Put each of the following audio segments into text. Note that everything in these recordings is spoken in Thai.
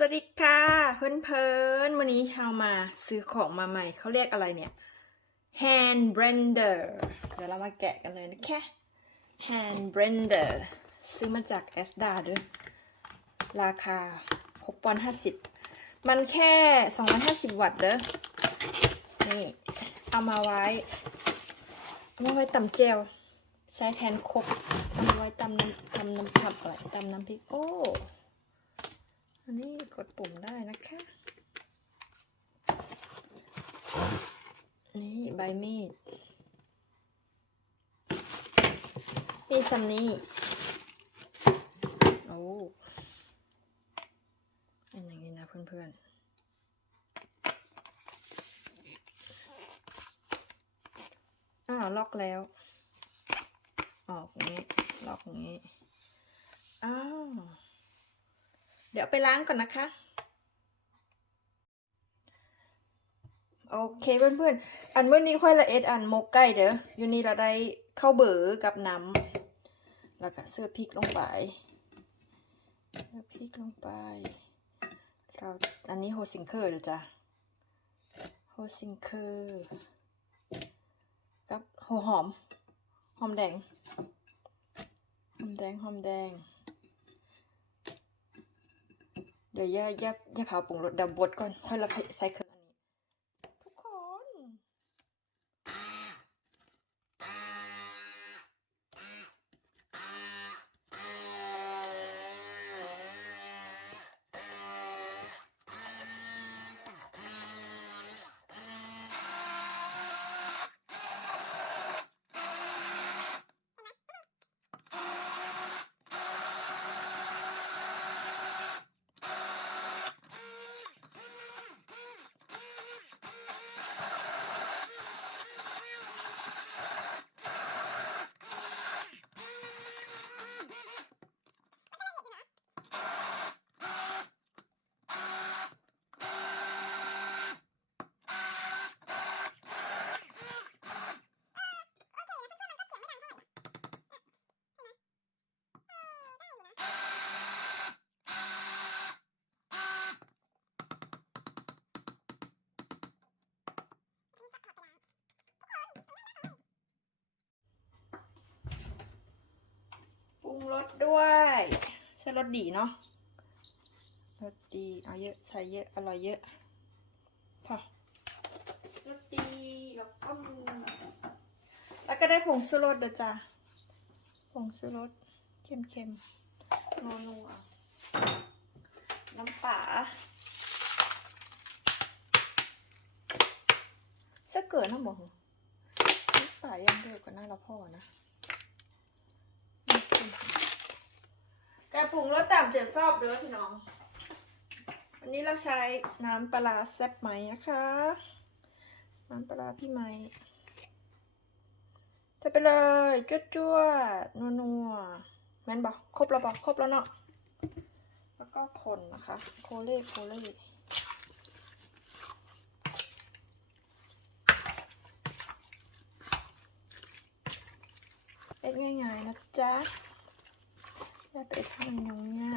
สวัสดีค่ะเพื่อนเพื่อนๆวันนี้เรามาซื้อของมาใหม่เขาเรียกอะไรเนี่ย hand blender เดี๋ยวเรามาแกะกันเลยนะแค่ hand blender ซื้อมาจาก e s d a ด้วย ราคา6ปอนด์50 มันแค่ 250 วัตต์เด้อนี่ เอามาไว้มาไว้ตำเจลใช้แทนครกเอามาไว้ตำน้ำตำน้ำผักอะไรตำน้ำพริกโอ้ อันนี้กดปุ่มได้นะคะ นี่ใบมีด มีซัมนี่โอ้เป็นอย่างนี้นะเพื่อนๆอ้าวล็อกแล้ว ออกอย่างนี้ ล็อกอย่างนี้ อ้าว ดี๋ยวไปล้างก่อนนะคะ โอเคเพื่อนๆ อันเมื่อนี้ค่อยละเอ็ดอันโมกไก่เด้ออยู่นี่เราได้ข้าวเบ๋อกับน้ำแล้วก็เสื้อพริกลงไปเสื้อพริกลงไป เราอันนี้โฮซิงเคอร์เด้อจ้ะโฮซิงเคอร์กับหัวหอม หอมแดง หอมแดง หอมแดง เดี๋ยวย่าย่าย่าเผาปรุงรสเดี๋ยวบดก่อน ค่อยเราใส่เครื่อง สด้วยใช้รสดีเนาะรสดีเอาเยอะใส่เยอะอร่อยเยอะพอรสดีแล้วก็มีแล้วก็ได้ผงชูรสเด้อจ้ะผงชูรสเค็มๆนัวนัวๆน้ำปลาจะเกิดนะหมอน้ำปลายังเดียวกับหน้าละพ่อนะ กระปุงรสต่ำเจ็ดซอบเด้อพี่น้องวันนี้เราใช้น้ำปลาแซ่บไหมนะคะ น้ำปลาพี่ไหมจะไปเลยจวดจวดนัวนัวแม่นบอกครบแล้วบอกครบแล้วเนาะแล้วก็คนนะคะ โคเล่โคเล่เป็นง่ายๆนะจ๊ะ อย่าไปทำอย่างเงี้ย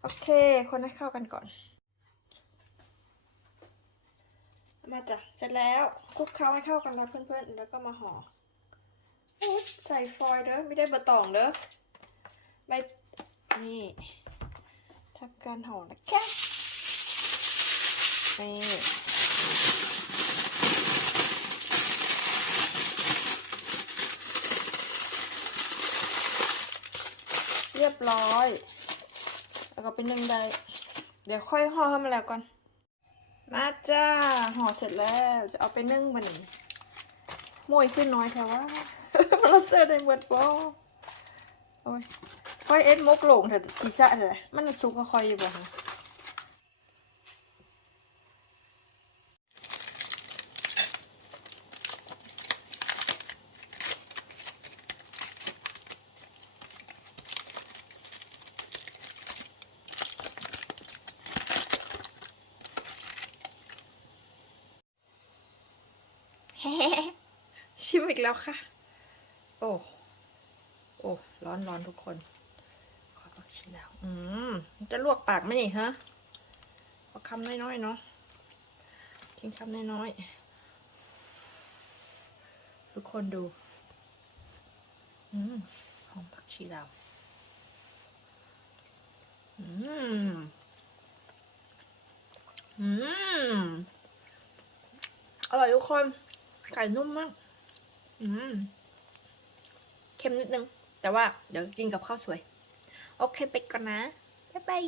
โอเค คนให้เข้ากันก่อน มาจ้ะ เสร็จแล้วคลุกเคล้าให้เข้ากันแล้วเพื่อนๆ แล้วก็มาห่อใส่ฟอยล์เด้อ ไม่ได้บะตองเด้อใบนี่ทำการห่อนะแค่นี่ รียบร้อย แล้วก็เป็นหนึ่งใด เดี๋ยวค่อยห่อให้มันแล้วก่อน มาจ้าห่อเสร็จแล้วจะเอาไปนึ่งบันนี้มวยขึ้นน้อยแค่ว่ามันละเสื้อได้เบิดบ่โอ้ยค่อยเอ็ดมกหลงเถอะศีสะเถอะมันสุกก็ค่อยอยู่บ่ฮะ ชิมอีกแล้วค่ะ โอ้โอ้ร้อนร้อนทุกคน ขอกชีลาวอืมจะลวกปากไหมนี่ฮะเอาคำน้อยๆเนาะทิ้งคำน้อยๆทุกคนดู อืมหอมผักชีลาวอืม อืม อร่อยทุกคน ไก่นุ่มมาก อืมเค็มนิดนึง แต่ว่าเดี๋ยวกินกับข้าวสวย โอเคไปก่อนนะ บ๊ายบาย